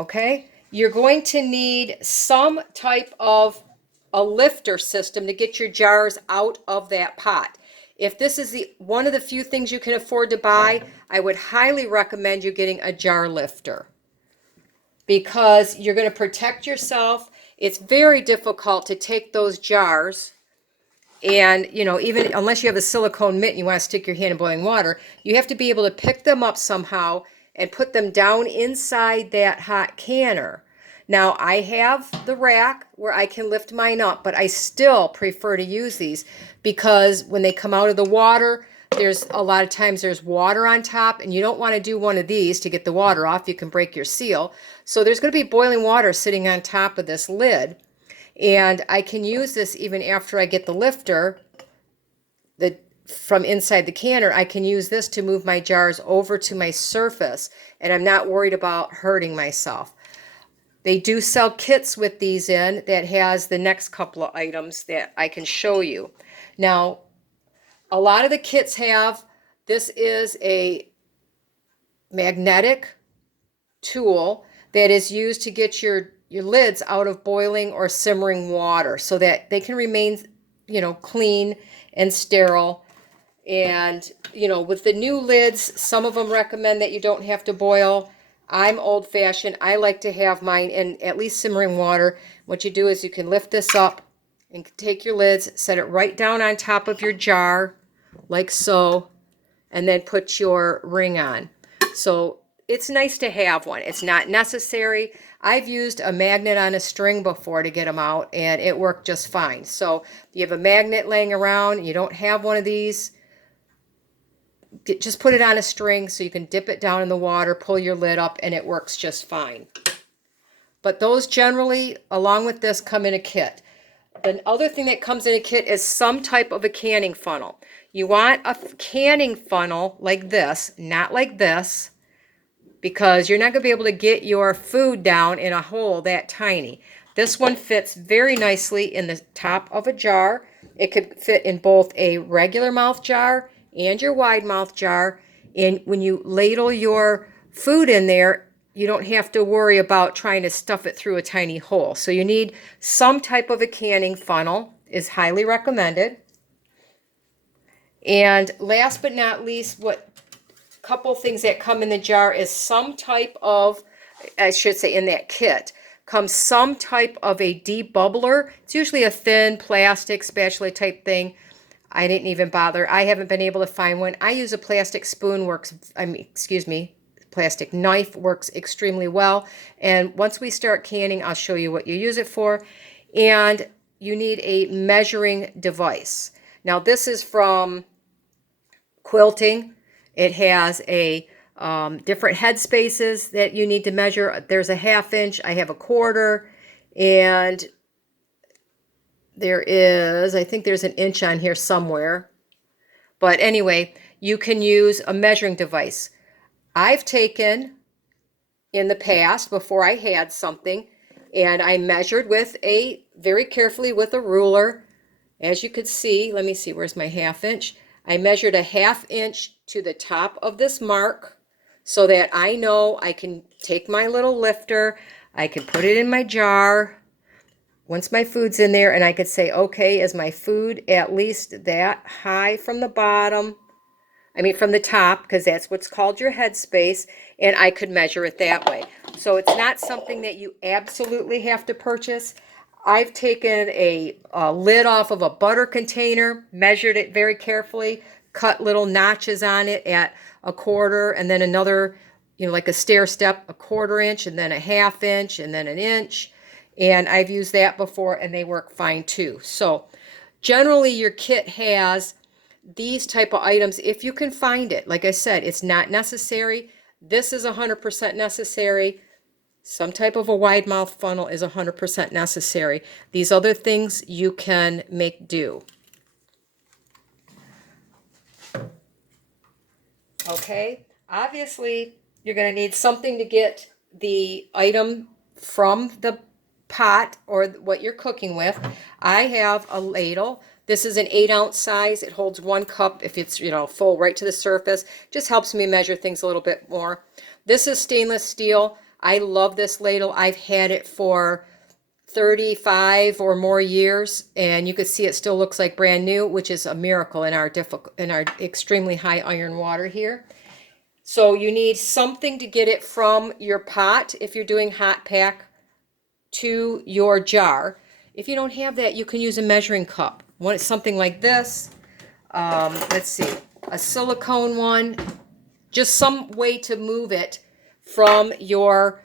Okay? You're going to need some type of a lifter system to get your jars out of that pot. If this is the one of the few things you can afford to buy, I would highly recommend you getting a jar lifter because you're going to protect yourself. It's very difficult to take those jars and, even unless you have a silicone mitt and you want to stick your hand in boiling water, you have to be able to pick them up somehow and put them down inside that hot canner. Now, I have the rack where I can lift mine up, but I still prefer to use these because when they come out of the water, there's a lot of times there's water on top, and you don't want to do one of these to get the water off. You can break your seal. So there's going to be boiling water sitting on top of this lid. And I can use this even after I get the lifter from inside the canner. I can use this to move my jars over to my surface, and I'm not worried about hurting myself. They do sell kits with these in that has the next couple of items that I can show you. Now, a lot of the kits have, this is a magnetic tool that is used to get your lids out of boiling or simmering water so that they can remain, clean and sterile. And, with the new lids, some of them recommend that you don't have to boil. I'm old-fashioned. I like to have mine in at least simmering water. What you do is you can lift this up and take your lids, set it right down on top of your jar, like so, and then put your ring on. So it's nice to have one. It's not necessary. I've used a magnet on a string before to get them out, and it worked just fine. So if you have a magnet laying around, you don't have one of these, just put it on a string so you can dip it down in the water, pull your lid up, and it works just fine. But those generally, along with this, come in a kit. The other thing that comes in a kit is some type of a canning funnel. You want a canning funnel like this, not like this, because you're not going to be able to get your food down in a hole that tiny. This one fits very nicely in the top of a jar. It could fit in both a regular mouth jar and your wide mouth jar. And when you ladle your food in there, you don't have to worry about trying to stuff it through a tiny hole. So you need some type of a canning funnel, is highly recommended. And last but not least, couple things that come in the jar is some type of, I should say in that kit, comes some type of a debubbler. It's usually a thin plastic spatula type thing. I didn't even bother. I haven't been able to find one. I use a plastic spoon, plastic knife works extremely well. And once we start canning, I'll show you what you use it for. And you need a measuring device. Now this is from quilting. It has a different head spaces that you need to measure. There's a 1/2 inch. I have a 1/4, and I think there's an inch on here somewhere. But anyway, you can use a measuring device. I've taken in the past, before I had something, and I measured very carefully with a ruler. As you could see, let me see, where's my 1/2 inch? I measured a 1/2 inch to the top of this mark so that I know I can take my little lifter, I can put it in my jar once my food's in there, and I could say, okay, is my food at least that high from the bottom? From the top, because that's what's called your headspace, and I could measure it that way. So it's not something that you absolutely have to purchase. I've taken a lid off of a butter container, measured it very carefully, cut little notches on it at a 1/4, and then another, like a stair step, a 1/4 inch, and then a 1/2 inch, and then an inch. And I've used that before, and they work fine too. So generally your kit has these type of items if you can find it. Like I said, it's not necessary. This is 100% necessary. Some type of a wide mouth funnel is 100% necessary. These other things you can make do. Okay, obviously you're going to need something to get the item from the pot or what you're cooking with. I have a ladle. This is an 8-ounce size. It holds 1 cup if it's, full right to the surface. Just helps me measure things a little bit more. This is stainless steel. I love this ladle. I've had it for 35 or more years, and you can see it still looks like brand new, which is a miracle in our extremely high iron water here. So you need something to get it from your pot if you're doing hot pack to your jar. If you don't have that, you can use a measuring cup. Something like this. Let's see, a silicone one. Just some way to move it from your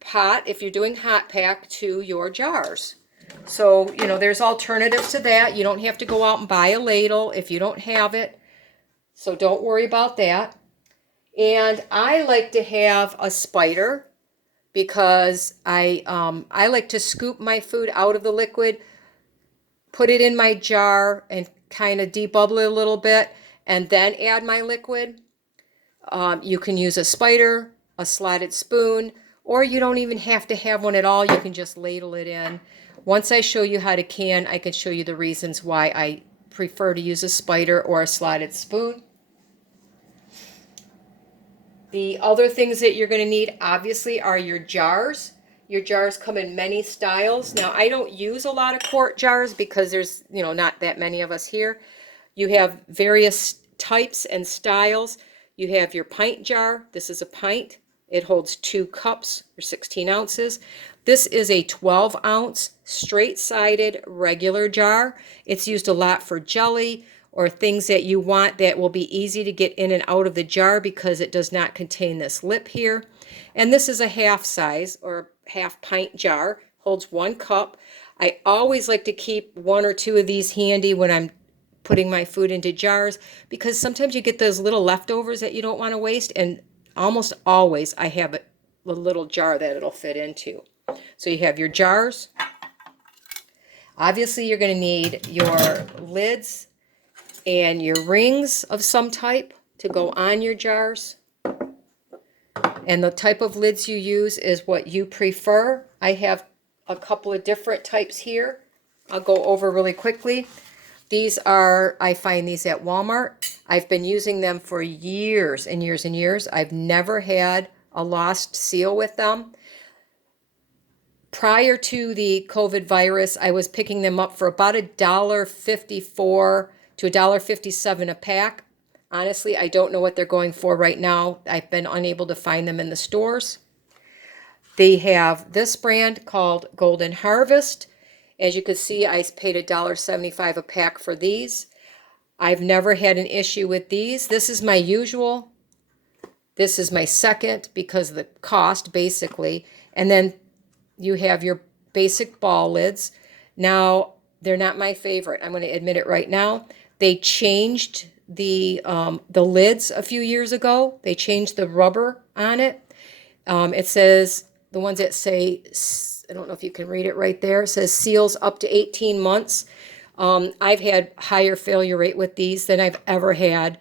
pot, if you're doing hot pack, to your jars. So, there's alternatives to that. You don't have to go out and buy a ladle if you don't have it. So don't worry about that. And I like to have a spider because I like to scoop my food out of the liquid, put it in my jar, and kind of debubble it a little bit, and then add my liquid. You can use a spider, a slotted spoon, or you don't even have to have one at all. You can just ladle it in. Once I show you how to can, I can show you the reasons why I prefer to use a spider or a slotted spoon. The other things that you're going to need, obviously, are your jars. Your jars come in many styles. Now, I don't use a lot of quart jars because there's, not that many of us here. You have various types and styles. You have your pint jar. This is a pint. It holds 2 cups or 16 ounces. This is a 12-ounce straight-sided regular jar. It's used a lot for jelly or things that you want that will be easy to get in and out of the jar because it does not contain this lip here. And this is a half size or half pint jar, holds 1 cup. I always like to keep 1 or 2 of these handy when I'm putting my food into jars because sometimes you get those little leftovers that you don't want to waste, and almost always I have a little jar that it'll fit into. So you have your jars. Obviously, you're going to need your lids and your rings of some type to go on your jars. And the type of lids you use is what you prefer. I have a couple of different types here. I'll go over really quickly. I find these at Walmart. I've been using them for years and years and years. I've never had a lost seal with them. Prior to the COVID virus, I was picking them up for about $1.54 to $1.57 a pack. Honestly, I don't know what they're going for right now. I've been unable to find them in the stores. They have this brand called Golden Harvest. As you can see, I paid $1.75 a pack for these. I've never had an issue with these. This is my usual. This is my second because of the cost, basically. And then you have your basic ball lids. Now, they're not my favorite. I'm going to admit it right now. They changed the lids a few years ago. They changed the rubber on it. It says, the ones that say, I don't know if you can read it right there, it says seals up to 18 months. I've had higher failure rate with these than I've ever had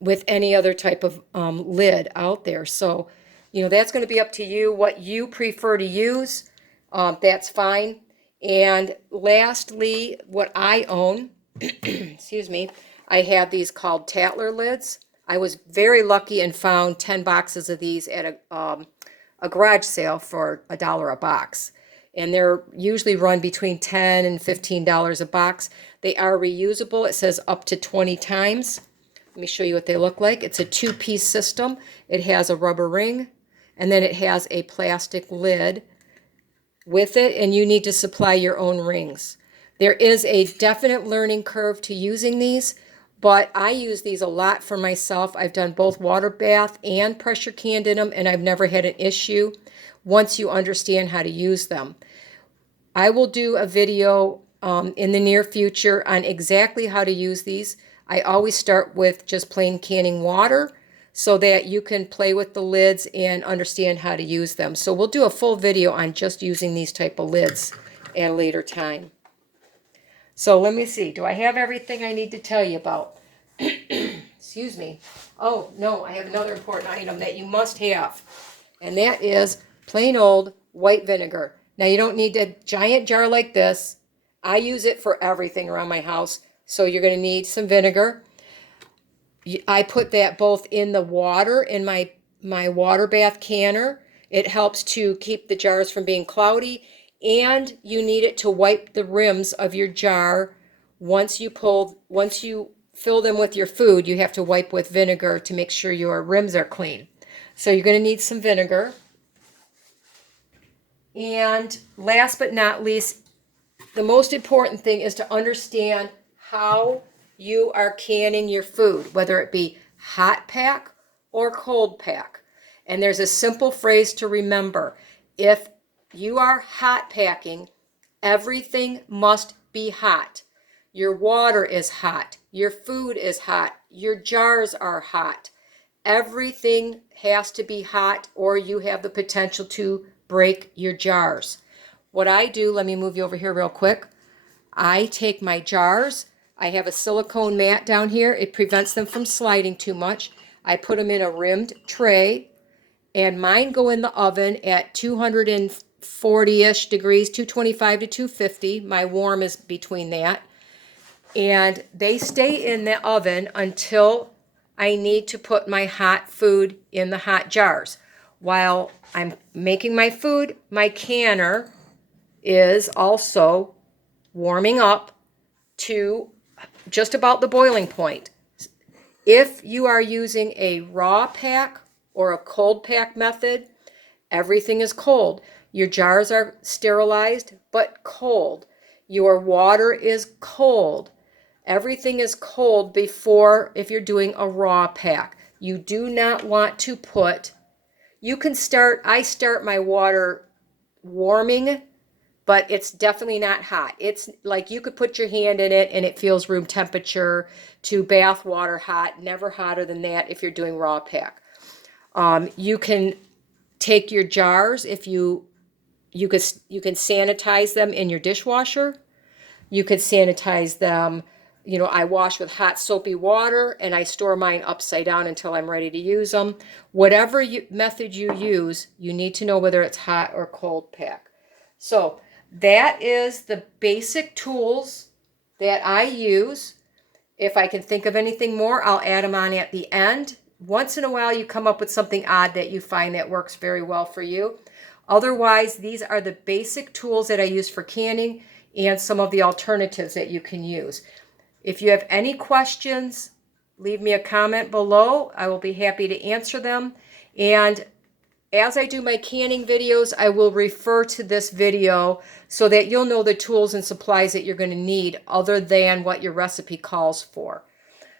with any other type of lid out there. So, that's going to be up to you. What you prefer to use, that's fine. And lastly, what I own, excuse me, I have these called Tatler lids. I was very lucky and found 10 boxes of these at a garage sale for $1 a box. And they're usually run between $10 and $15 a box. They are reusable. It says up to 20 times. Let me show you what they look like. It's a 2-piece system. It has a rubber ring, and then it has a plastic lid with it, and you need to supply your own rings. There is a definite learning curve to using these, but I use these a lot for myself. I've done both water bath and pressure canned in them, and I've never had an issue once you understand how to use them. I will do a video in the near future on exactly how to use these. I always start with just plain canning water so that you can play with the lids and understand how to use them. So we'll do a full video on just using these type of lids at a later time. So let me see. Do I have everything I need to tell you about? Excuse me. Oh, no, I have another important item that you must have, and that is plain old white vinegar. Now, you don't need a giant jar like this. I use it for everything around my house, so you're going to need some vinegar. I put that both in the water in my water bath canner, It helps to keep the jars from being cloudy, and you need it to wipe the rims of your jar. Once you fill them with your food, you have to wipe with vinegar to make sure your rims are clean. So you're going to need some vinegar. And last but not least, the most important thing is to understand how you are canning your food, whether it be hot pack or cold pack. And there's a simple phrase to remember. If you are hot packing, everything must be hot. Your water is hot. Your food is hot. Your jars are hot. Everything has to be hot, or you have the potential to break your jars. What I do, let me move you over here real quick. I take my jars. I have a silicone mat down here. It prevents them from sliding too much. I put them in a rimmed tray, and mine go in the oven at 240-ish degrees, 225 to 250. My warm is between that. And they stay in the oven until I need to put my hot food in the hot jars. While I'm making my food, my canner is also warming up to just about the boiling point. If you are using a raw pack or a cold pack method, everything is cold. Your jars are sterilized but cold. Your water is cold. Everything is cold before, if you're doing a raw pack. You do not want to put, I start my water warming, but it's definitely not hot. It's like you could put your hand in it and it feels room temperature to bath water hot, never hotter than that if you're doing raw pack. You can take your jars, if you can sanitize them in your dishwasher. You could sanitize them. I wash with hot soapy water, and I store mine upside down until I'm ready to use them. Whatever method you use, you need to know whether it's hot or cold pack. So that is the basic tools that I use. If I can think of anything more, I'll add them on at the end. Once in a while, you come up with something odd that you find that works very well for you. Otherwise, these are the basic tools that I use for canning and some of the alternatives that you can use. If you have any questions, leave me a comment below. I will be happy to answer them. And as I do my canning videos, I will refer to this video so that you'll know the tools and supplies that you're going to need other than what your recipe calls for.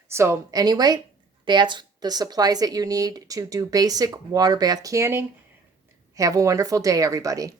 So anyway, that's the supplies that you need to do basic water bath canning. Have a wonderful day, everybody.